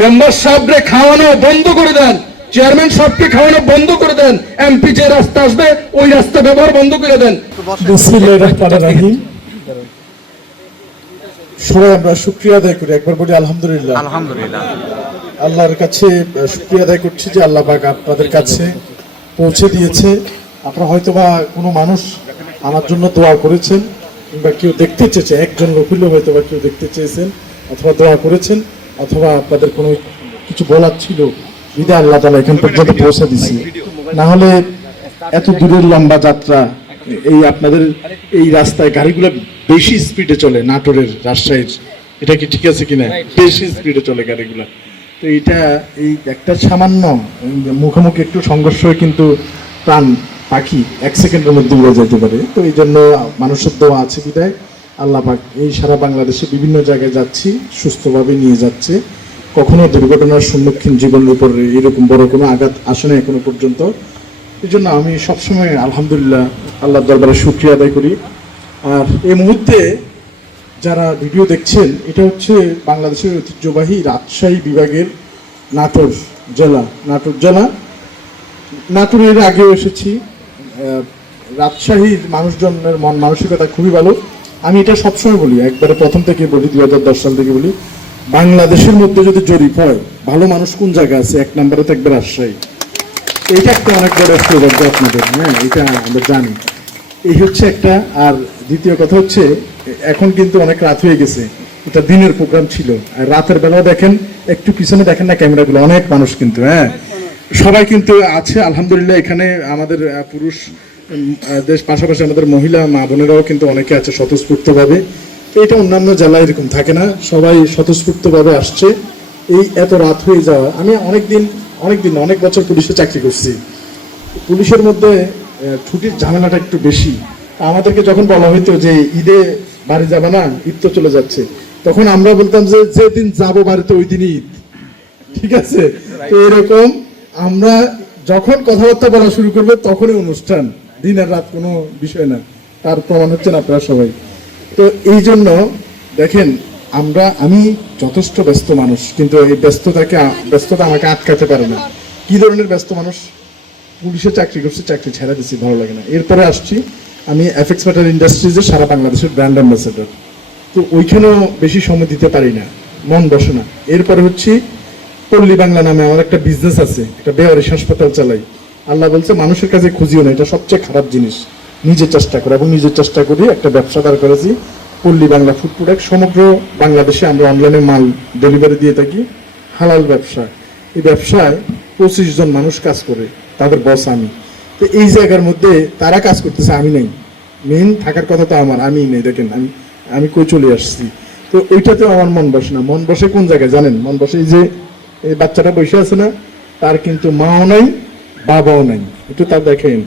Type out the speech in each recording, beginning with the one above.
Member সাহেবরে খাওয়ানো বন্ধ করে দেন। চেয়ারম্যান সাহেবকে খাওয়ানো বন্ধ করে দেন। এমপি যে রাস্তা আসবে ওই রাস্তা ব্যবহার বন্ধ করে দেন। সবাই আমরা শুক্রিয়া আদায় করি। একবার বলি আলহামদুলিল্লাহ। আলহামদুলিল্লাহ। আল্লাহর কাছে শুক্রিয়া আদায় করছি যে আল্লাহ পাক আপনাদের কাছে পৌঁছে দিয়েছে। আপনারা হয়তো বা কোনো মানুষ আমার জন্য দোয়া করেছেন কিংবা কেউ দেখতে চেয়েছে। একজন রফিলও হয়তো বা কেউ দেখতে চেয়েছেন অথবা দোয়া করেছেন। অথবা আপনাদের কোনো কিছু বলার ছিল, বিদায় আল্লাহ তালা এখান পর্যন্ত পৌঁছে দিছি। না হলে এত দূরের লম্বা যাত্রা, এই আপনাদের এই রাস্তায় গাড়িগুলো বেশি স্পিডে চলে, নাটোরের, রাজশাহীর, এটা কি ঠিক আছে কিনা? বেশি স্পিডে চলে গাড়িগুলো। তো এটা এই একটা সামান্য মুখোমুখি একটু সংঘর্ষ হয়ে কিন্তু প্রাণ পাখি এক সেকেন্ডের মধ্যে উড়ে যেতে পারে। তো এই জন্য মানুষের দোয়া আছে বিদায়। আল্লাহ পাক এই সারা বাংলাদেশে বিভিন্ন জায়গায় যাচ্ছি, সুস্থভাবে নিয়ে যাচ্ছে। কখনো দুর্ঘটনার সম্মুখীন জীবনের উপর এরকম বড় কোনো আঘাত আসে না এখনও পর্যন্ত। এই জন্য আমি সবসময় আলহামদুলিল্লাহ আল্লাহর দরবারে শুক্রিয়া আদায় করি। আর এই মুহূর্তে যারা ভিডিও দেখছেন, এটা হচ্ছে বাংলাদেশের ঐতিহ্যবাহী রাজশাহী বিভাগের নাটোর জেলা নাটোর জেলা। নাটোরের আগেও এসেছি। রাজশাহীর মানুষজনের মন মানসিকতা খুবই ভালো। আমি এটা সবসময় বলি, একবারে প্রথম থেকে বলি, দুই হাজার দশ সাল থেকে বলি, বাংলাদেশের মধ্যে যদি জরিপ হয়, ভালো মানুষ কোন জায়গায় আছে? এক নম্বরে থাকবে রাজশাহী এটা একটা অনেক বড় সৌভাগ্য আপনাদের হ্যাঁ এটা আমরা জানি। এই হচ্ছে একটা, আর দ্বিতীয় কথা হচ্ছে, এখন কিন্তু অনেক রাত হয়ে গেছে, এটা দিনের প্রোগ্রাম ছিল। আর রাতের বেলাও দেখেন, একটু পিছনে দেখেন না ক্যামেরাগুলো, অনেক মানুষ কিন্তু হ্যাঁ। সবাই কিন্তু আছে, আলহামদুলিল্লাহ, এখানে আমাদের পুরুষ দেশ পাশাপাশি আমাদের মহিলা মা বোনেরাও কিন্তু অনেকে আছে স্বতঃস্ফূর্তভাবে। এটা অন্যান্য জেলায় এরকম থাকে না সবাই স্বতঃস্ফূর্তভাবে আসছে। এই এত রাত হয়ে যাওয়া আমি অনেকদিন অনেকদিন অনেক বছর পুলিশে চাকরি করছি। পুলিশের মধ্যে ছুটির ঝামেলাটা একটু বেশি। আমাদেরকে যখন বলা হইতো যে ঈদে বাড়ি যাবে না ঈদ তো চলে যাচ্ছে তখন আমরা বলতাম যে যেদিন যাব বাড়িতে ওই দিনই ঈদ। ঠিক আছে? তো এরকম আমরা যখন কথাবার্তা বলা শুরু করবে তখনই অনুষ্ঠান। দিন আর রাত কোনো বিষয় না, তার প্রমাণ হচ্ছেন আপনারা সবাই। তো এই জন্য দেখেন, আমরা, আমি যথেষ্ট ব্যস্ত মানুষ, কিন্তু এই ব্যস্ততাকে, ব্যস্ততা আমাকে আটকাতে পারে না। কি ধরনের ব্যস্ত মানুষ? পুলিশে চাকরি করছি, চাকরি ছেড়ে দিচ্ছি ভালো লাগে না। এরপরে আসছি, আমি এফএক্স ম্যাটার ইন্ডাস্ট্রিজের সারা বাংলাদেশের ব্র্যান্ড অ্যাম্বাসেডর তো ওইখানেও বেশি সময় দিতে পারি না, মন বসে না। এরপরে হচ্ছে, পল্লী বাংলা নামে আমার একটা বিজনেস আছে, একটা বেয়ারিশ হাসপাতাল চালাই। আল্লাহ বলছে, মানুষের কাছে খুঁজিও না, এটা সবচেয়ে খারাপ জিনিস। নিজে চেষ্টা করে, এবং নিজের চেষ্টা করি একটা ব্যবসা দাঁড় করেছি। পল্লী বাংলা ফুড প্রোডাক্ট সমগ্র বাংলাদেশে আমরা অনলাইনে মাল ডেলিভারি দিয়ে থাকি। হালাল ব্যবসা। এই ব্যবসায় পঁচিশ জন মানুষ কাজ করে, তাদের বস আমি। তো এই জায়গার মধ্যে তারা কাজ করতেছে, আমি নেই। মেন থাকার কথা তো আমার আমি নেই। দেখেন, আমি আমি কই চলে আসছি? তো ওইটাতেও আমার মন বসে না। মন বসে কোন জায়গায়? জানেন, মন বসে এই যে, এই বাচ্চাটা বসে আছে না, তার কিন্তু মাও নাই বাবাও নাই। একটু তার দেখেন।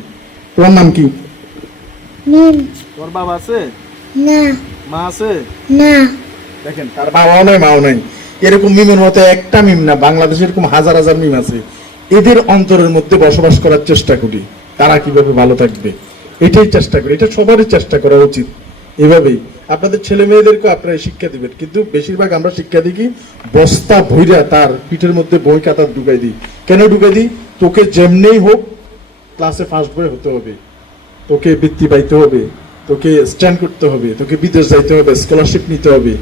তোমার নাম কি? তোর বাবা আছে? না। মা আছে? না। দেখেন তার বাবাও নাই মাও নাই। এরকম মিমের মতো একটা মিম না বাংলাদেশে এরকম হাজার হাজার মিম আছে। এদের অন্তরের মধ্যে বসবাস করার চেষ্টা করি। তারা কীভাবে ভালো থাকবে? এটাই চেষ্টা করি। এটা সবারই চেষ্টা করা উচিত। এভাবেই। আপনাদের ছেলে মেয়েদেরকে আপনারা শিক্ষা দিবেন। কিন্তু বেশিরভাগ আমরা শিক্ষা দিই কি বস্তা ভৈরা তার পিঠের মধ্যে বই কাতার ঢুকাই দিই। কেন ঢুকাই দিই? তোকে যেমনেই হোক ক্লাসে ফার্স্ট বয় হতে হবে। তোকে বৃত্তি পাইতে হবে, তোকে স্ট্যান্ড করতে হবে, তোকে বিদেশ যাইতে হবে স্কলারশিপ নিতে হবে।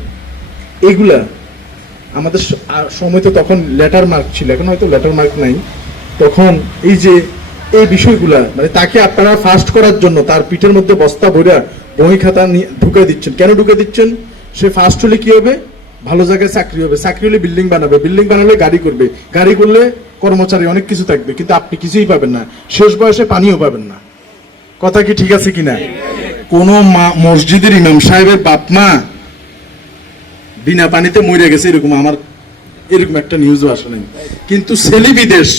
এগুলা আমাদের সময় তো তখন লেটার মার্ক ছিল, এখন হয়তো লেটার মার্ক নাই। তখন এই যে, এই বিষয়গুলা মানে তাকে আপনারা ফার্স্ট করার জন্য তার পিঠের মধ্যে বস্তা ভরা বই খাতা ঢুকে দিচ্ছেন। কেন ঢুকে দিচ্ছেন? সে ফার্স্ট হলে কি হবে? ভালো জায়গায় চাকরি হবে। চাকরি হলে বিল্ডিং বানাবে। বিল্ডিং বানালে গাড়ি করবে। গাড়ি করলে কর্মচারী অনেক কিছু থাকবে, কিন্তু আপনি কিছুই পাবেন না। শেষ বয়সে পানিও পাবেন না। কথা কি ঠিক আছে কিনা? কোন মসজিদের ইমাম সাহেবের বাপ মা বিনা পানিতে মরে গেছে, এরকম আমার, এরকম একটা নিউজও আসে নাই। কিন্তু ছেলে বিদেশ,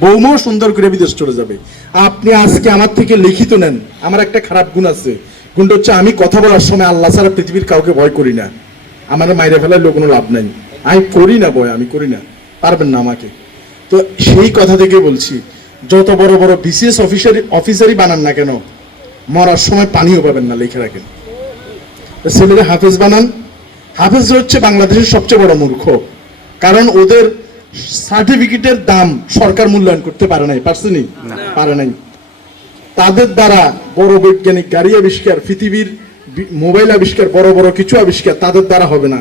বৌমাও সুন্দর করে বিদেশ চলে যাবে। আপনি আজকে আমার থেকে লিখিত নেন, আমার একটা খারাপ গুণ আছে। গুণটা হচ্ছে আমি কথা বলার সময় আল্লাহ ছাড়া পৃথিবীর কাউকে ভয় করি না। আমার মাইরে ফেলার লোক কোনো লাভ নাই। আমি করি না ভয়, আমি করি না। পারবেন না আমাকে। তো সেই কথা থেকে বলছি যত বড় বড় বিসিএস অফিসারই অফিসারই বানান না কেন মরার সময় পানিও পাবেন না লিখে রাখেন। ছেলেরা হাফেজ বানান। হাফেজ হচ্ছে বাংলাদেশের সবচেয়ে বড় মূর্খ কারণ ওদের সার্টিফিকেটের দাম সরকার মূল্যায়ন করতে পারে নাই পারছেনি পারে নাই। তাদের দ্বারা বড় বৈজ্ঞানিক গাড়ি আবিষ্কার পৃথিবীর মোবাইল আবিষ্কার বড় বড় কিছু আবিষ্কার তাদের দ্বারা হবে না।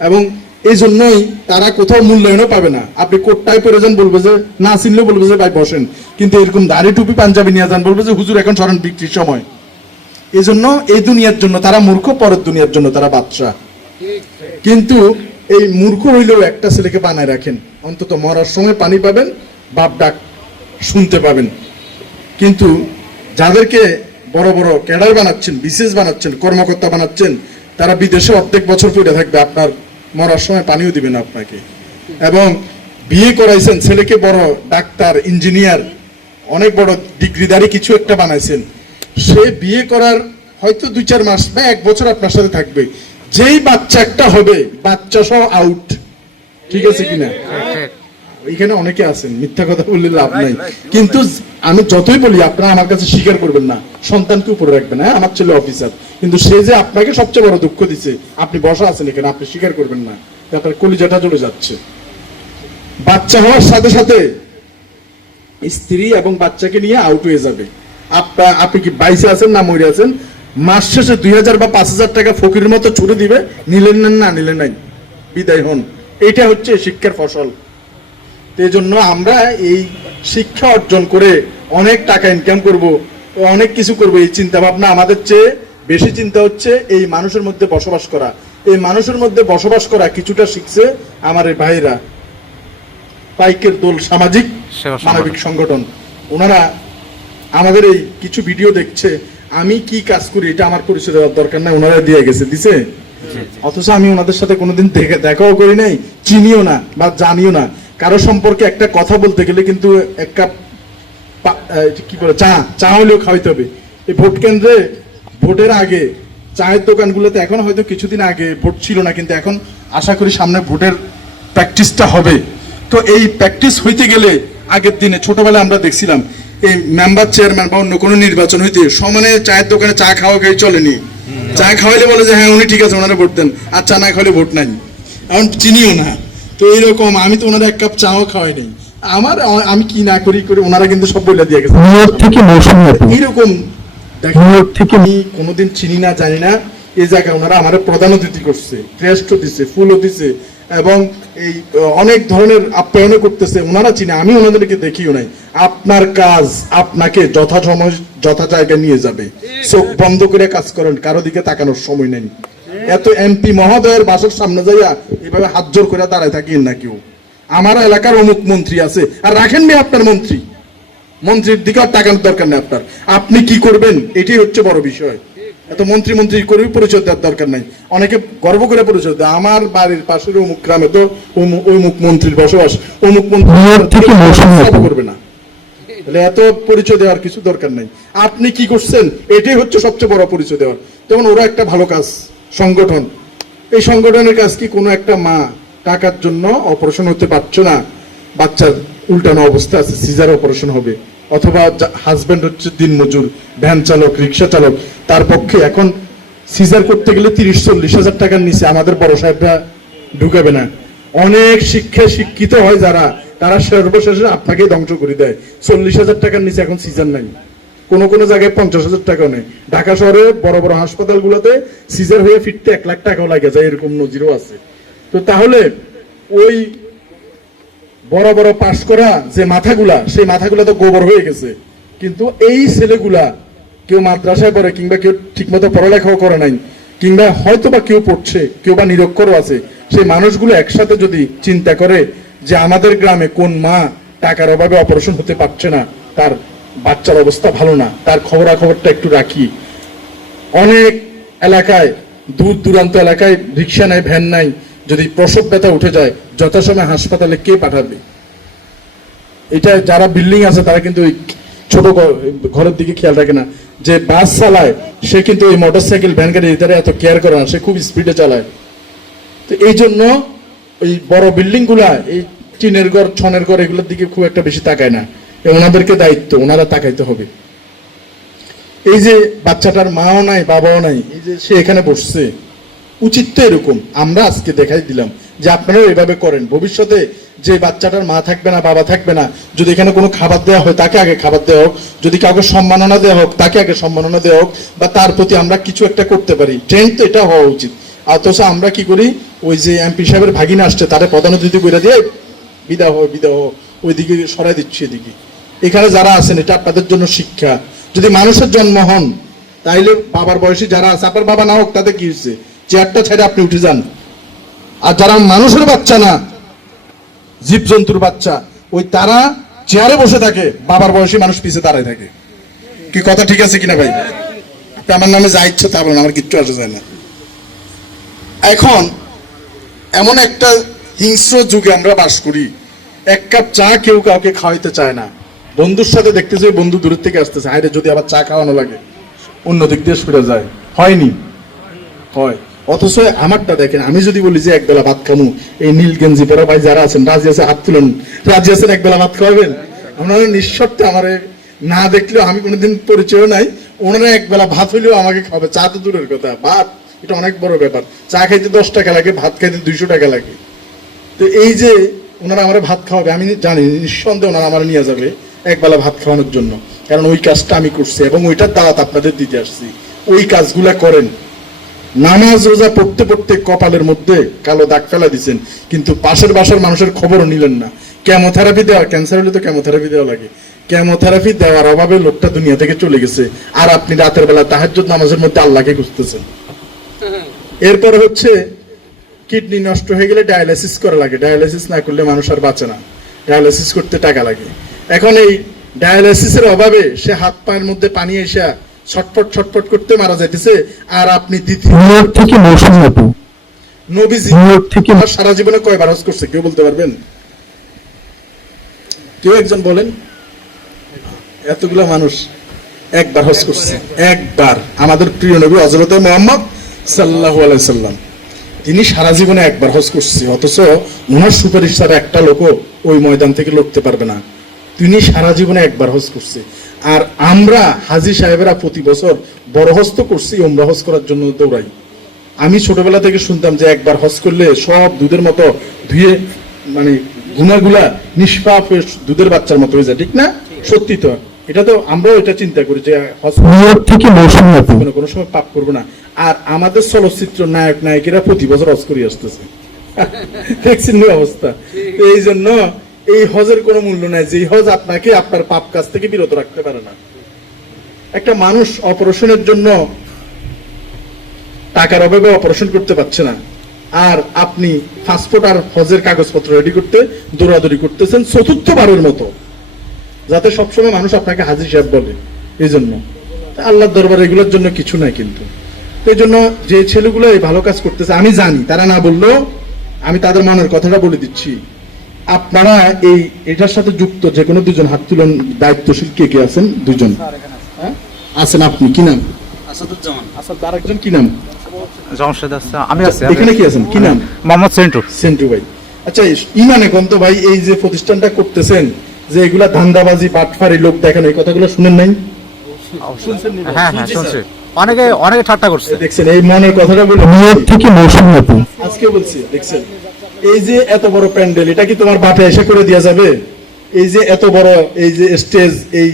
এবং এই জন্যই তারা কোথাও মূল্যায়নও পাবে না। আপনি কোটটাই পরে যান, বলবে যে না চিনলে বলবে যে ভাই বসেন। কিন্তু এরকম দাড়ি টুপি পাঞ্জাবি নিয়ে যান, বলবে যে হুজুর এখন স্মরণ বিক্রির সময়। এই জন্য এই দুনিয়ার জন্য তারা মূর্খ, পরের দুনিয়ার জন্য তারা বাদশা কিন্তু এই মূর্খ হইলেও একটা ছেলেকে বানায় রাখেন। অন্তত মরার সময় পানি পাবেন, বাপ ডাক শুনতে পাবেন। কিন্তু যাদেরকে বড় বড় ক্যাডার বানাচ্ছেন, বিশেষ বানাচ্ছেন, কর্মকর্তা বানাচ্ছেন, তারা বিদেশে অর্ধেক বছর পড়ে থাকবে আপনার মরার সময় পানিও দিবেন আপনাকে। এবং বিয়ে করাইছেন, ছেলেকে বড় ডাক্তার, ইঞ্জিনিয়ার, অনেক বড় ডিগ্রিদারি কিছু একটা বানাইছেন। সে বিয়ে করার হয়তো দুই চার মাস বা এক বছর আপনার সাথে থাকবে। যেই বাচ্চা একটা হবে, বাচ্চা সহ আউট ঠিক আছে কিনা? এখানে অনেকে আছেন মিথ্যা কথা বললে লাভ নাই। কিন্তু আমি যতই বলি আপনারা আমার কাছে স্বীকার করবেন না সন্তানকে উপরে রাখবেন হ্যাঁ? আমার ছেলে অফিসার কিন্তু সে যে আপনাকে সবচেয়ে বড় দুঃখ দিচ্ছে আপনি বসা আছেন এখানে আপনি স্বীকার করবেন না। আপনার কলিজাটা চলে যাচ্ছে। বাচ্চা হওয়ার সাথে সাথে স্ত্রী এবং বাচ্চাকে নিয়ে আউট হয়ে যাবে। আপনার আপনি কি বাইসে আছেন না মরে আছেন? মাস শেষে দুই হাজার বা পাঁচ হাজার টাকা ফকিরের মতো ছুড়ে দিবে নিলেন না নিলেন নাই। বিদায় হন। এটা হচ্ছে শিক্ষার ফসল। তো এই জন্য আমরা এই শিক্ষা অর্জন করে অনেক টাকা ইনকাম করব অনেক কিছু করব। এই চিন্তা ভাবনা আমাদের চেয়ে বেশি চিন্তা হচ্ছে এই মানুষের মধ্যে বসবাস করা। এই মানুষের মধ্যে বসবাস করা কিছুটা শিখছে আমার এই ভাইরা। পাইকের দোল সামাজিক সংগঠন। মানবিক সংগঠন। ওনারা আমাদের এই কিছু ভিডিও দেখছে আমি কি কাজ করি এটা আমার পরিচয় দেওয়ার দরকার নাই ওনারা দিয়ে গেছে দিছে? অথচ আমি ওনাদের সাথে কোনোদিন দেখাও করি নাই চিনিও না বা জানিও না। কারও সম্পর্কে একটা কথা বলতে গেলে কিন্তু এক কাপ কি বলে চা চা হলেও খাওয়াইতে হবে। এই ভোট কেন্দ্রে ভোটের আগে চায়ের দোকানগুলোতে এখন হয়তো কিছুদিন আগে ভোট ছিল না কিন্তু এখন আশা করি সামনে ভোটের প্র্যাকটিসটা হবে। তো এই প্র্যাকটিস হইতে গেলে আগের দিনে ছোটবেলায় আমরা দেখছিলাম এই মেম্বার চেয়ারম্যান বা অন্য কোনো নির্বাচন হইতে সমানে চায়ের দোকানে চা খাওয়া খাই চলেনি। চা খাওয়াইলে বলে যে হ্যাঁ উনি ঠিক আছে ওনারা ভোট দেন। আর চা না খাওয়ালে ভোট নাই। এখন চিনিও না। তো এইরকম আমি তো ওনারা এক কাপ চাও খাওয়াই নাই। আমার আমি কি না করি করে ওনারা কিন্তু সব বলে দিয়ে গেছে। থেকে মৌসুমী এইরকম থেকে আমি কোনোদিন চিনি না জানি না এই জায়গায় ওনারা আমার প্রধান অতিথি করছে ক্রেস্ট দিছে ফুলও দিছে এবং এই অনেক ধরনের আপ্যায়নও করতেছে ওনারা চিনে আমি ওনাদেরকে দেখিও নাই। আপনার কাজ আপনাকে যথা সময় যথা জায়গায় নিয়ে যাবে। চোখ বন্ধ করে কাজ করেন কারও দিকে তাকানোর সময় নেই। এত এমপি মহোদয়ের বাসার সামনে যাইয়া এভাবে হাত জোর করে দাঁড়ায় থাকিয়েন না কেউ। আমার এলাকার অমুক মন্ত্রী আছে। আর রাখেননি আপনার মন্ত্রী। মন্ত্রীর দিকে আর তাকানোর দরকার নেই আপনার। আপনি কি করবেন? এটাই হচ্ছে বড় বিষয়। এত মন্ত্রী মন্ত্রী করে পরিচয় দেওয়ার দরকার নাই। অনেকে গর্ব করে পরিচয় দেয়। আমার বাড়ির পাশের অমুক গ্রামে তো অমুক- মন্ত্রীর বসবাস। অমুক মন্ত্রী করবে না। তাহলে এত পরিচয় দেওয়ার কিছু দরকার নাই। আপনি কি করছেন? এটাই হচ্ছে সবচেয়ে বড় পরিচয় দেওয়ার। যেমন ওরা একটা ভালো কাজ সংগঠন। এই সংগঠনের কাজ কি কোনো একটা মা টাকার জন্য অপারেশন হতে পারছে না? বাচ্চার উল্টানো অবস্থা আছে সিজার অপারেশন হবে। অথবা হাজবেন্ড হচ্ছে দিন মজুর ভ্যান চালক, রিক্সা চালক, তার পক্ষে এখন সিজার করতে গেলে তিরিশ, চল্লিশ হাজার টাকার নিচে আমাদের বড় সাহেবরা ঢুকাবে না। অনেক শিক্ষায় শিক্ষিত হয় যারা, তারা সর্বশেষে আপনাকে ধ্বংস করে দেয়। চল্লিশ হাজার টাকার নিচে এখন সিজার নাই। কোন কোন জায়গায় পঞ্চাশ হাজার টাকাও নেই। ঢাকা শহরে বড় বড় হাসপাতালগুলোতে সিজার হয়ে ফিরতে এক লাখ টাকাও লাগে যায় এরকম নজিরও আছে। তো তাহলে ওই বড় বড় পাশ করা যে মাথাগুলা, সেই মাথাগুলা তো গোবর হয়ে গেছে। কিন্তু এই ছেলেগুলা কেউ মাদ্রাসায় পড়ে কিংবা কেউ ঠিকমতো পড়ালেখাও করে নাই, কিংবা হয়তো বা কেউ পড়ছে, কেউ বা নিরক্ষরও আছে, সেই মানুষগুলো একসাথে যদি চিন্তা করে যে আমাদের গ্রামে কোন মা টাকার অভাবে অপারেশন হতে পারছে না, তার বাচ্চার অবস্থা ভালো না, তার খবরাখবরটা একটু রাখি। অনেক এলাকায়, দূর দূরান্ত এলাকায় রিক্সা নাই, ভ্যান নাই, যদি প্রসব ব্যথা উঠে যায়, যথাসময় হাসপাতালে কে পাঠাবে? এটা যারা বিল্ডিং আছে, তারা কিন্তু ওই ছোট ঘরের দিকে খেয়াল রাখে না। যে বাস চালায়, সে কিন্তু ওই মোটর সাইকেল ভ্যান গাড়ি এদের এত কেয়ার করে না, সে খুব স্পিডে চালায়। তো এই জন্য ওই বড় বিল্ডিংগুলা, এই টিনের ঘর, ছনের ঘর, এগুলোর দিকে খুব একটা বেশি তাকায় না। ওনাদেরকে দায়িত্ব, ওনারা তাকাইতে হবে। এই যে বাচ্চাটার মাও নাই, বাবাও নাই, এই যে সে এখানে বসছে, উচিত তো এরকম। আমরা আজকে দেখাই দিলাম যে আপনারা এভাবে করেন। ভবিষ্যতে যে বাচ্চাটার মা থাকবে না, বাবা থাকবে না, যদি এখানে কোনো খাবার দেওয়া হয়, তাকে আগে খাবার দেওয়া হোক। যদি কাউকে সম্মাননা দেওয়া হোক, তাকে আগে সম্মাননা দেওয়া হোক, বা তার প্রতি আমরা কিছু একটা করতে পারি। ট্রেন তো এটা হওয়া উচিত। অথচ আমরা কি করি? ওই যে এমপি সাহেবের ভাগিনা আসছে, তারা প্রধান অতিথি করে দিয়ে বিদায় হো বিদায় হো। ওইদিকে সরাই দিচ্ছি এদিকে। এখানে যারা আছেন, এটা আপনাদের জন্য শিক্ষা। যদি মানুষের জন্ম হন, তাইলে বাবার বয়সী যারা আছে, আপনার বাবা না হোক, তাতে কি হয়েছে? চেয়ারটা ছেড়ে আপনি উঠে যান। আর যারা মানুষের বাচ্চা না, জীবজন্তুর বাচ্চা, ওই তারা চেয়ারে বসে থাকে, বাবার বয়সী মানুষ পিছে দাঁড়ায় থাকে। কি কথা ঠিক আছে কিনা ভাই? আমার নামে যা ইচ্ছে তা বলেন, আমার কিচ্ছু আসে যায় না। এখন এমন একটা হিংস্র যুগে আমরা বাস করি, এক কাপ চা কেউ কাউকে খাওয়াইতে চায় না। বন্ধুর সাথে দেখতেছে বন্ধু দূরের থেকে আসতেছে। হাইরে যদি আবার চা খাওয়ানো লাগে। অন্য দিক দিয়ে সরে যায়। হয়নি। হয়। অথচ আমারটা দেখেন, আমি যদি বলি যে একবেলা ভাত খামু, এই নীল গেঞ্জি পরা ভাই যারা আছেন, রাজি আছে, হাত তুলুন রাজি আছেন, একবেলা ভাত খাওয়াবেন? ওনারা নিঃশর্তে আমার না দেখলেও আমি কোনোদিন পরিচয় নাই, ওনারা একবেলা ভাত হইলেও আমাকে খাবে চা তো দূরের কথা। ভাত, এটা অনেক বড় ব্যাপার। চা খাইতে দশ টাকা লাগে, ভাত খাইতে দুইশো টাকা লাগে। তো এই যে ওনারা আমার ভাত খাওয়াবে, আমি জানি, নিঃসন্দেহে ওনারা আমার নিয়ে যাবে। একবেলা ভাত খাওয়ানোর জন্য। কারণ ওই কাজটা আমি করছি এবং ওইটার দাওয়াত আপনাদের দিতে আসছি। ওই কাজগুলা করেন। নামাজ রোজা পড়তে পড়তে কপালের মধ্যে কালো দাগ ফেলা দিচ্ছেন কিন্তু পাশের বাসার মানুষের খবরও নিলেন না। কেমোথেরাপি দেওয়া ক্যান্সার হলে তো কেমোথেরাপি দেওয়া লাগে। কেমোথেরাপি দেওয়ার অভাবে লোকটা দুনিয়া থেকে চলে গেছে। আর আপনি রাতের বেলা তাহাজ্জুদ নামাজের মধ্যে আল্লাহকে খুঁজতেছেন। এরপর হচ্ছে, কিডনি নষ্ট হয়ে গেলে ডায়ালিসিস করা লাগে। ডায়ালিসিস না করলে মানুষ আর বাঁচে না। ডায়ালিসিস করতে টাকা লাগে। এখন এই ডায়ালিসিসের অভাবে সে হাত পায়ের মধ্যে পানি এসে ছটফট ছটফট করতে মারা যাইতেছে। আর আপনি দ্বিতীয় থেকে মৌসুমী আপু নবীজি থেকে সারা জীবনে কয়বার হজ করছে কেউ বলতে পারবেন? কেউ একজন বলেন? এতগুলা মানুষ একবার হজ করছে একবার। আমাদের প্রিয় নবী হজরত মোহাম্মদ সাল্লাহু সাল্লাম তিনি সারা জীবনে একবার হজ করছে অথচ ওনার সুপারিশ ছাড়া একটা লোকও ওই ময়দান থেকে লড়তে পারবে না। তিনি সারা জীবনে একবার হজ করছে। আর আমরা হাজি সাহেবেরা প্রতি বছর বড় হজ তো করছি ওমরা হজ করার জন্য দৌড়াই। আমি ছোটবেলা থেকে শুনতাম যে একবার হজ করলে সব দুধের মতো ধুয়ে মানে গুনাগুলা নিষ্পাপ হয়ে দুধের বাচ্চার মতো হয়ে যায় ঠিক না? সত্যি তো। এটা তো আমরাও এটা চিন্তা করি যে হজ থেকে মৌসুমী কোনো সময় পাপ করব না। আর আমাদের চলচ্চিত্র নায়ক নায়িকেরা প্রতি বছর হজ করে আসতেছে। দেখছেন অবস্থা? এই জন্য এই হজের কোনো মূল্য নাই যে হজ আপনাকে আপনার পাপ কাজ থেকে বিরত রাখতে পারে না। একটা মানুষ অপারেশনের জন্য টাকার অভাবে অপারেশন করতে পারছে না। আর আপনি পাসপোর্ট আর হজের কাগজপত্র রেডি করতে, দৌড়াদৌড়ি করতেছেন চতুর্থবারের মতো। যাতে সবসময় মানুষ আপনাকে হাজির সাহেব বলে, এই জন্য। আল্লাহর দরবার এগুলোর জন্য কিছু নাই কিন্তু। এই জন্য যে ছেলেগুলো এই ভালো কাজ করতেছে, আমি জানি, তারা না বললেও আমি তাদের মনের কথাটা বলে দিচ্ছি। আপনারা এই এটার সাথে যুক্ত যে কোনো দুজন হাত তুলন দায়িত্বশীল কে কে আছেন? দুজন হ্যাঁ? আছেন আপনি কি নাম? আসাদুজ্জামান। আরেকজন কি নাম? জমশেদ আমি আছি এখানে কি আছেন? কি নাম? মোহাম্মদ সেন্টু। সেন্টু ভাই। আচ্ছা ইমানে কোন তো ভাই এই যে প্রতিষ্ঠানটা করতেছেন যে এগুলা ধান্দাবাজি বাটফারি লোক দেখেন এই কথাগুলো শুনেন নাই? হ্যাঁ হ্যাঁ শুনছি অনেকে অনেকে ঠাট্টা করছে। দেখছেন এই মনের কথাটা বলে থেকে মৌসুমী আজকে বলছি দেখছেন? এই যে এত বড় প্যান্ডেল এটা কি তোমার বাটে এসে করে দেওয়া যাবে? এই যে এত বড় এই যে স্টেজ এই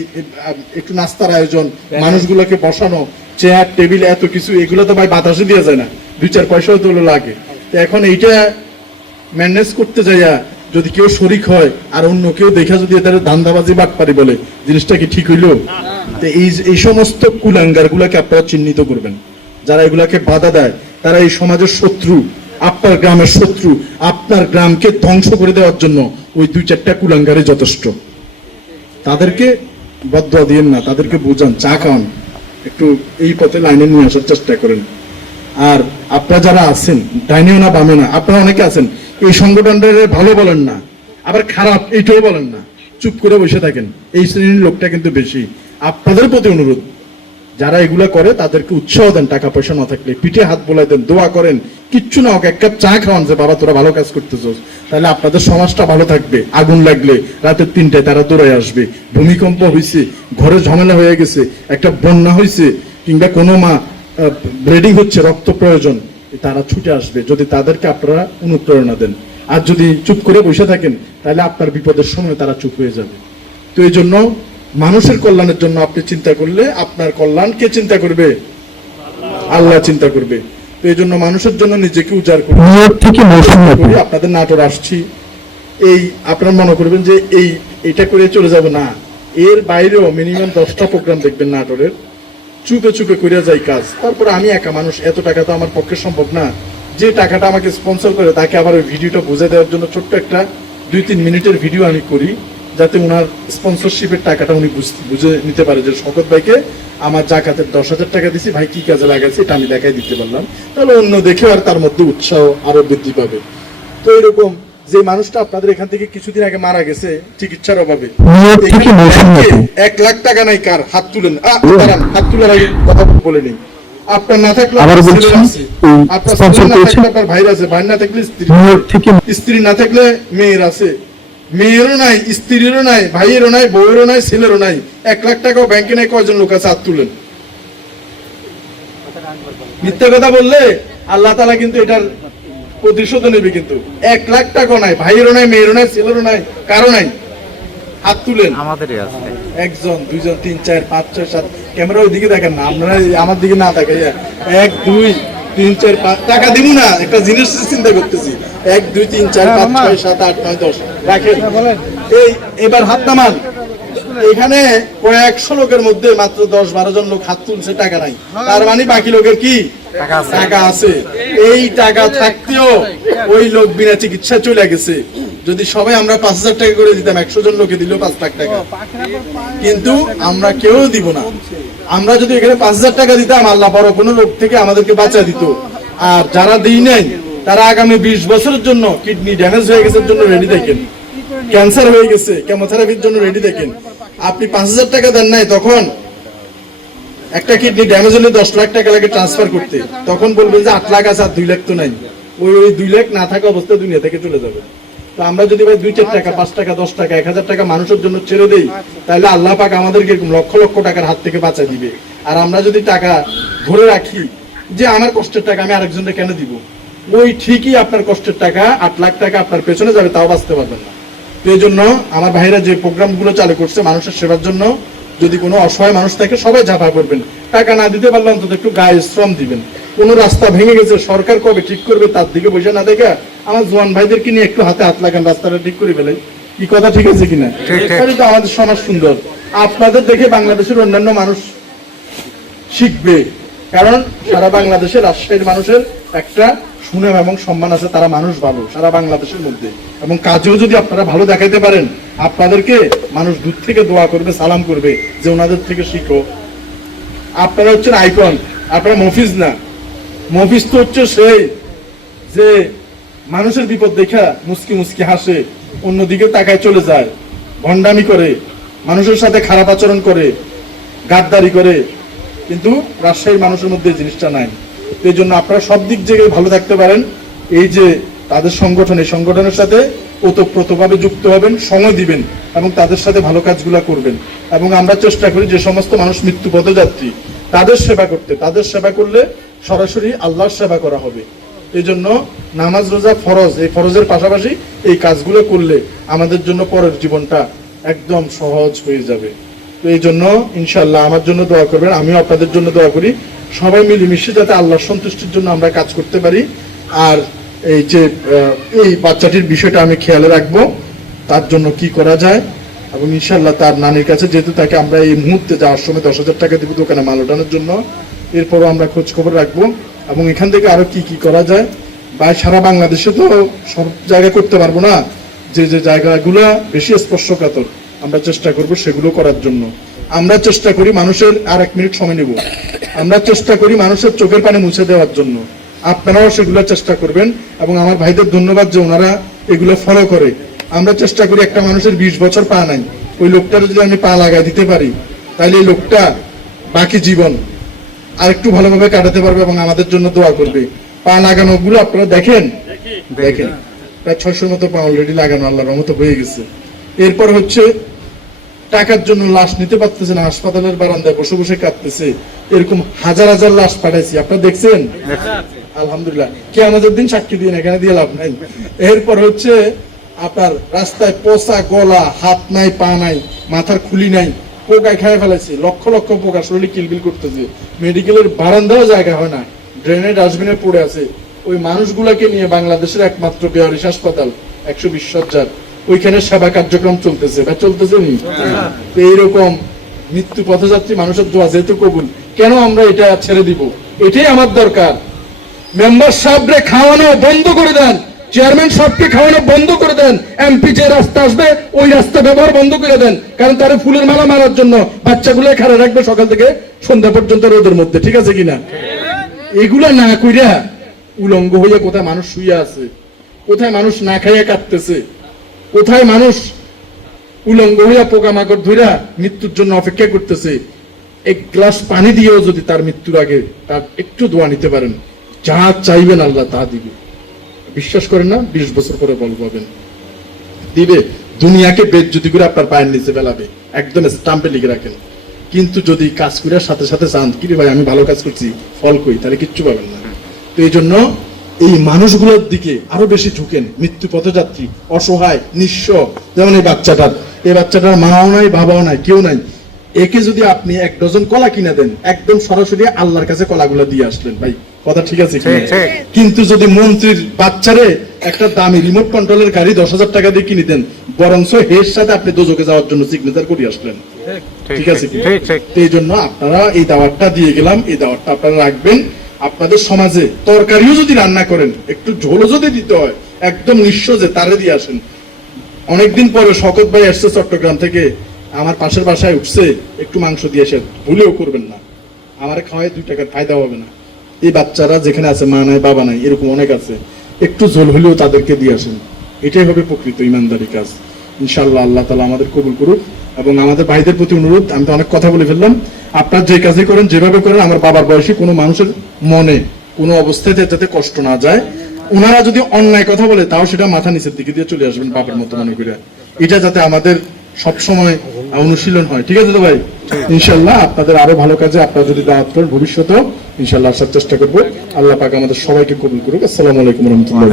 একটু নাস্তার আয়োজন মানুষগুলোকে বসানো চেয়ার টেবিল এত কিছু এগুলো তো ভাই বাতাসে দেওয়া যায় না। দুই চার পয়সাও তো লাগে। তো এখন এইটা ম্যানেজ করতে যাইয়া যদি কেউ শরিক হয় আর অন্য কেউ দেখা যদি এদের ধান্দাবাজি বাটপারি বলে জিনিসটা কি ঠিক হইল? তো এই এই সমস্ত কুলাঙ্গার গুলাকে আপনারা চিহ্নিত করবেন। যারা এগুলাকে বাধা দেয় তারা এই সমাজের শত্রু। আপনার গ্রামের শত্রু, আপনার গ্রামকে ধ্বংস করে দেওয়ার জন্য ওই দুই চারটা কুলাঙ্গারে যথেষ্ট। তাদেরকে বদ্ধ দিয়েন না, তাদেরকে বোঝান, চা খাওয়ান। একটু এই পথে লাইনে নিয়ে আসার চেষ্টা করেন। আর আপনারা যারা আছেন, ডাইনেও না, বামে না, আপনারা অনেকে আছেন, এই সংগঠনটা ভালো বলেন না, আবার খারাপ এইটাও বলেন না। চুপ করে বসে থাকেন, এই শ্রেণির লোকটা কিন্তু বেশি। আপনাদের প্রতি অনুরোধ, যারা এগুলা করে, তাদেরকে উৎসাহ দেন, টাকা পয়সা না থাকলে। পিঠে হাত বোলাই দেন, দোয়া করেন কিচ্ছু না হোক, এক কাপ চা খাওয়ান যে, বাবা, তোরা ভালো কাজ করতেছস। তাহলে আপনাদের সমাজটা ভালো থাকবে, আগুন লাগলে রাতের তিনটায় তারা দৌড়ে আসবে। ভূমিকম্প হয়েছে ঘরে ঝামেলা হয়ে গেছে, একটা বন্যা হয়েছে কিংবা কোনো মা ব্লিডিং হচ্ছে রক্ত প্রয়োজন তারা ছুটে আসবে। যদি তাদেরকে আপনারা অনুপ্রেরণা দেন। আর যদি চুপ করে বসে থাকেন, তাহলে আপনার বিপদের সময় তারা চুপ হয়ে যাবে। তো এই জন্য মানুষের কল্যাণের জন্য আপনি চিন্তা করলে আপনার কল্যাণ কে চিন্তা করবে? আল্লাহ চিন্তা করবে। তো এই জন্য মানুষের জন্য নিজেকে উজাড় করি আপনাদের নাটোর আসছি। এই আপনারা মনে করবেন যে এই এটা করে চলে যাব না। এর বাইরেও মিনিমাম দশটা প্রোগ্রাম দেখবেন নাটোরের। চুপে চুপে করে যাই কাজ। তারপরে আমি একা মানুষ এত টাকা তো আমার পক্ষে সম্ভব না। যে টাকাটা আমাকে স্পন্সর করে তাকে আবার ওই ভিডিওটা বুঝে দেওয়ার জন্য ছোট্ট একটা দুই তিন মিনিটের ভিডিও আমি করি। যাতে ওনার স্পন্সরশিপের টাকাটা উনি বুঝে নিতে পারে যে শকত ভাইকে আমার জাকাতের দশ হাজার টাকা দিছি ভাই কি কাজে লাগাইছে এটা আমি দেখাই দিতে পারলাম। তাহলে অন্য দেখে আর তার মধ্যে উৎসাহ আরও বৃদ্ধি পাবে। তো এরকম যে মানুষটা আপনাদের এখান থেকে কিছুদিন আগে মারা গেছে চিকিৎসার অভাবে। এক লাখ টাকা নাই কার? হাত তুলেন। হাত তুলার আগে কথা বলে নেই। আপনার না। থাকলে আপনার ভাইয়ের আছে। ভাই না থাকলে স্ত্রী। স্ত্রী না থাকলে মেয়ের আছে। মেয়েরও নাই স্ত্রীরও নাই ভাইয়েরও নাই বউয়েরও নাই ছেলেরও নাই। এক লাখ টাকাও ব্যাংকে নাই কয়জন লোক আছে? হাত তুলেন। মিথ্যা কথা বললে আল্লাহ তালা কিন্তু এটার প্রতিশোধ নেবে কিন্তু। এক লাখ টাকাও নাই ভাইয়েরও নাই মেয়েরও নাই ছেলেরও নাই কারও নাই। হাত তুলেন। আমাদেরই আছে। একজন দুইজন তিন চার পাঁচ ছয় সাত ক্যামেরা ওইদিকে দেখেন না আপনারা আমার দিকে না দেখে এক দুই তিন চার পাঁচ টাকা দিব না একটা জিনিস চিন্তা করতেছি। এক দুই তিন চার পাঁচ ছয় সাত আট নয় দশ। রাখেন। এই এবার হাত নামান। এখানে কয়েকশো লোকের মধ্যে মাত্র দশ বারো জন লোক হাত তুলছে টাকা নাই। তার মানে বাকি লোকের কি? টাকা আছে। টাকা আছে। এই টাকা থাকতেও ওই লোক বিনা চিকিৎসা চলে গেছে। যদি সবাই আমরা পাঁচ হাজার টাকা করে দিতাম, একশো জন লোকে দিল পাঁচ লাখ টাকা। কিন্তু আমরা কেউ দিব না। আমরা যদি এখানে পাঁচ হাজার টাকা দিতাম, আল্লাহ বড় কোনো লোক থেকে আমাদেরকে বাঁচা দিত। আর যারা দিই নাই, তারা আগামী বিশ বছরের জন্য কিডনি ড্যামেজ হয়ে গেছে জন্য রেডি থাকেন ক্যান্সার হয়ে গেছে কেমোথেরাপির জন্য রেডি থাকেন আপনি পাঁচ হাজার টাকা দেন নাই, তখন একটা কিডনি ড্যামেজ হলে দশ লাখ টাকা লাগে ট্রান্সফার করতে। তখন বলবেন যে আট লাখ আছে আর দুই লাখ তো নাই। ওই ওই দুই লাখ না থাকা অবস্থায় দুনিয়া থেকে চলে যাবে। তো আমরা যদি ভাই দুই চার টাকা পাঁচ টাকা দশ টাকা এক হাজার টাকা মানুষের জন্য ছেড়ে দেই তাহলে আল্লাহ পাক আমাদেরকে লক্ষ লক্ষ টাকার হাত থেকে বাঁচা দিবে। আর আমরা যদি টাকা ধরে রাখি যে আমার কষ্টের টাকা আমি আরেকজনকে কেন দিব? ওই ঠিকই আপনার কষ্টের টাকা আট লাখ টাকা আপনার পেছনে যাবে তাও বাঁচতে পারবেন না। তো এই জন্য আমার ভাইরা যে প্রোগ্রামগুলো চালু করছে মানুষের সেবার জন্য যদি কোনো অসহায় মানুষ থাকে সবাই ঝাঁপা করবেন টাকা না দিতে পারলে অন্তত একটু গায়ে শ্রম দিবেন। কোনো রাস্তা ভেঙে গেছে সরকার কবে ঠিক করবে তার দিকে বসে না দেখে আমার জোয়ান ভাইদেরকে নিয়ে একটু হাতে হাত লাগান রাস্তাটা ঠিক করে ফেলে কি কথা ঠিক আছে কিনা। তাহলে তো আমাদের সমাজ সুন্দর। আপনাদের দেখে বাংলাদেশের অন্যান্য মানুষ শিখবে। কারণ সারা বাংলাদেশের রাজশাহীর মানুষের একটা সুনাম এবং সম্মান আছে তারা মানুষ ভালো সারা বাংলাদেশের মধ্যে। এবং কাজেও যদি আপনারা ভালো দেখাইতে পারেন আপনাদেরকে মানুষ দূর থেকে দোয়া করবে সালাম করবে যে ওনাদের থেকে শিখো। আপনারা হচ্ছেন আইকন আপনারা মফিজ না। মফিজ তো হচ্ছে সেই যে মানুষের বিপদ দেখা মুসকি মুসকি হাসে, অন্যদিকে তাকায় চলে যায়। ভণ্ডামি করে, মানুষের সাথে খারাপ আচরণ করে, গাদ্দারি করে। কিন্তু রাজশাহীর মানুষের মধ্যে জিনিসটা নাই। এই জন্য আপনারা সব দিক থেকে ভালো থাকতে পারেন। এই যে তাদের সংগঠন, এই সংগঠনের সাথে ওতপ্রোতভাবে যুক্ত হবেন, সময় দিবেন এবং তাদের সাথে ভালো কাজগুলো করবেন। এবং আমরা চেষ্টা করি যে সমস্ত মানুষ মৃত্যু পদযাত্রী তাদের সেবা করতে। তাদের সেবা করলে সরাসরি আল্লাহর সেবা করা হবে। এই জন্য নামাজ রোজা ফরজ, এই ফরজের পাশাপাশি এই কাজগুলো করলে আমাদের জন্য পরের জীবনটা একদম সহজ হয়ে যাবে। তো এই জন্য ইনশাল্লাহ আমার জন্য দোয়া করবেন, আমিও আপনাদের জন্য দোয়া করি। সবাই মিলেমিশে যাতে আল্লাহর সন্তুষ্টির জন্য আমরা কাজ করতে পারি। আর এই যে এই বাচ্চাটির বিষয়টা আমি খেয়ালে রাখব, তার জন্য কি করা যায়? এবং ইনশাল্লাহ তার নানির কাছে, যেহেতু তাকে আমরা এই মুহূর্তে যাওয়ার সময় দশ হাজার টাকা দিব দোকানে মাল ওঠানোর জন্য, এরপরও আমরা খোঁজ খবর রাখব। এবং এখান থেকে আরও কি কি করা যায়? বা সারা বাংলাদেশে তো সব জায়গায় করতে পারব না। যে যে জায়গাগুলো বেশি স্পর্শকাতর, আমরা চেষ্টা করব সেগুলো করার জন্য। আমরা চেষ্টা করি মানুষের আর এক মিনিট সময় নেব। আমরা চেষ্টা করি মানুষের চোখের পানি মুছে দেওয়ার জন্য। আপনারাও সেগুলো চেষ্টা করবেন এবং আমার ভাইদের ধন্যবাদ যে ওনারা এগুলো ফলো করে। আমরা চেষ্টা করি একটা মানুষের বিশ বছর পা নাই। ওই লোকটার যদি আমি পা লাগাই দিতে পারি, তাহলে এই লোকটা বাকি জীবন আর একটু ভালোভাবে কাটাতে পারবে এবং আমাদের জন্য দোয়া করবে। পা লাগানো গুলো আপনারা দেখেন? দেখেন। প্রায় ছয়শোর মতো পা অলরেডি লাগানো আল্লাহর রহমতে হয়ে গেছে। এরপর হচ্ছে টাকার জন্য লাশ নিতে পারতেছে না হাসপাতালের বারান্দায় বসে বসে কাঁদতেছে। এরকম হাজার হাজার লাশ পাঠাইছি। আপনারা দেখছেন? আলহামদুলিল্লাহ। কে আমাদের দিন সাক্ষী দিন এখানে দিয়ে লাভ নাই। এরপর হচ্ছে আপনার রাস্তায় পচা গলা হাত নাই পা নাই মাথার খুলি নাই। পোকায় খেয়ে ফেলেছে, লক্ষ লক্ষ পোকা, শরীরে কিলবিল করতেছে। মেডিকেলের বারান্দাও জায়গা হয় না, ড্রেনে ডাস্টবিনে পড়ে আছে। ওই মানুষগুলোকে নিয়ে বাংলাদেশের একমাত্র বেহারিস হাসপাতাল, একশো বিশ সজ্জার ওইখানে সেবা কার্যক্রম চলতেছে বা চলতেছে নি? এইরকম মৃত্যু পথযাত্রী মানুষের দোয়া যেহেতু কবুল, কেন আমরা এটা ছেড়ে দিব? এটাই আমার দরকার। মেম্বার সাহেবরে খাওয়ানো বন্ধ করে দেন। চেয়ারম্যান সাহেবকে খাওয়ানো বন্ধ করে দেন এমপি যে রাস্তা আসবে, ওই রাস্তা ব্যবহার বন্ধ করে দেন, কারণ তারা ফুলের মালা মারার জন্য বাচ্চাগুলো খাড়া রাখবে সকাল থেকে সন্ধ্যা পর্যন্ত রোদের মধ্যে, ঠিক আছে কিনা? এগুলা না কইরা উলঙ্গ হইয়া কোথায় মানুষ শুয়ে আছে, কোথায় মানুষ না খাইয়া কাটতেছে কোথায় মানুষ উলঙ্গ হইয়া পোকামাকড় ধইরা মৃত্যুর জন্য অপেক্ষা করতেছে, এক গ্লাস পানি দিয়েও যদি তার মৃত্যুর আগে তার একটু দোয়া নিতে পারেন, যা চাইবেন আল্লাহ তা দিবে। বিশ্বাস করেন না, বিশ বছর পরে বল পাবেন। দিবে, দুনিয়াকে বেদ যদি করে আপনার পায়ের নিচে ফেলাবে। একদম স্টাম্পে লিখে রাখেন। কিন্তু যদি কাজ করার সাথে সাথে চান, কি ভাই, আমি ভালো কাজ করছি, ফল কই? তাহলে কিচ্ছু পাবেন না। তো এই জন্য এই মানুষগুলোর দিকে আরও বেশি ঝুঁকেন। মৃত্যু পথযাত্রী, অসহায়, নিঃস্ব, যেমন এই বাচ্চাটার। এই বাচ্চাটার মাও নাই, বাবাও নাই, কেউ নাই। একে যদি আপনি এক ডজন কলা কিনে দেন, একদম সরাসরি আল্লাহর কাছে কলাগুলো দিয়ে আসলেন, ভাই। কথা ঠিক আছে। কিন্তু যদি মন্ত্রীর বাচ্চারে একটা দামি রিমোট কন্ট্রোলের গাড়ি দশ হাজার টাকা দিয়ে কিনে দেন বরঞ্চ হের সাথে আপনি দোজকে যাওয়ার জন্য সিগনেচার করে আসলেন। ঠিক আছে এই জন্য আপনারা এই দাওয়াতটা দিয়ে গেলাম এই দাওয়াতটা আপনারা রাখবেন। আপনাদের সমাজে তরকারিও যদি রান্না করেন একটু ঝোলও যদি দিতে হয় একদম নিঃস্ব যে তারে দিয়ে আসেন। অনেকদিন পরে শকত ভাই আসছে চট্টগ্রাম থেকে আমার পাশের বাসায় উঠছে একটু মাংস দিয়ে আসেন। ভুলেও করবেন না। আমার খাওয়ায় দুই টাকার ফায়দা হবে না। এই বাচ্চারা যেখানে আছে, মা নাই, বাবা নাই, এরকম অনেক আছে। একটু ঝোল হলেও তাদেরকে দিয়ে আসেন। এটাই হবে প্রকৃত ইমানদারি কাজ। ইনশাল্লাহ আল্লাহ তালা আমাদের কবুল করুক এবং আমাদের ভাইদের প্রতি অনুরোধ, আমি তো অনেক কথা বলে ফেললাম। আপনার যে কাজই করেন, যেভাবে করেন, আমার বাবার বয়সী কোনো মানুষের মনে কোনো অবস্থাতে যাতে কষ্ট না যায়। ওনারা যদি অন্যায় কথা বলে, তাও সেটা মাথা নিচের দিকে দিয়ে চলে আসবেন বাবার মতো মনে করে এটা যাতে আমাদের সব সময় অনুশীলন হয়। ঠিক আছে তো ভাই? ইনশাল্লাহ আপনাদের আরও ভালো কাজে আপনারা যদি দাওয়াত করেন, ভবিষ্যতেও ইনশাল্লাহ আসার চেষ্টা করব। আল্লাহ পাক আমাদের সবাইকে কবুল করুক। আসসালামু আলাইকুম রহমতুল্লাহ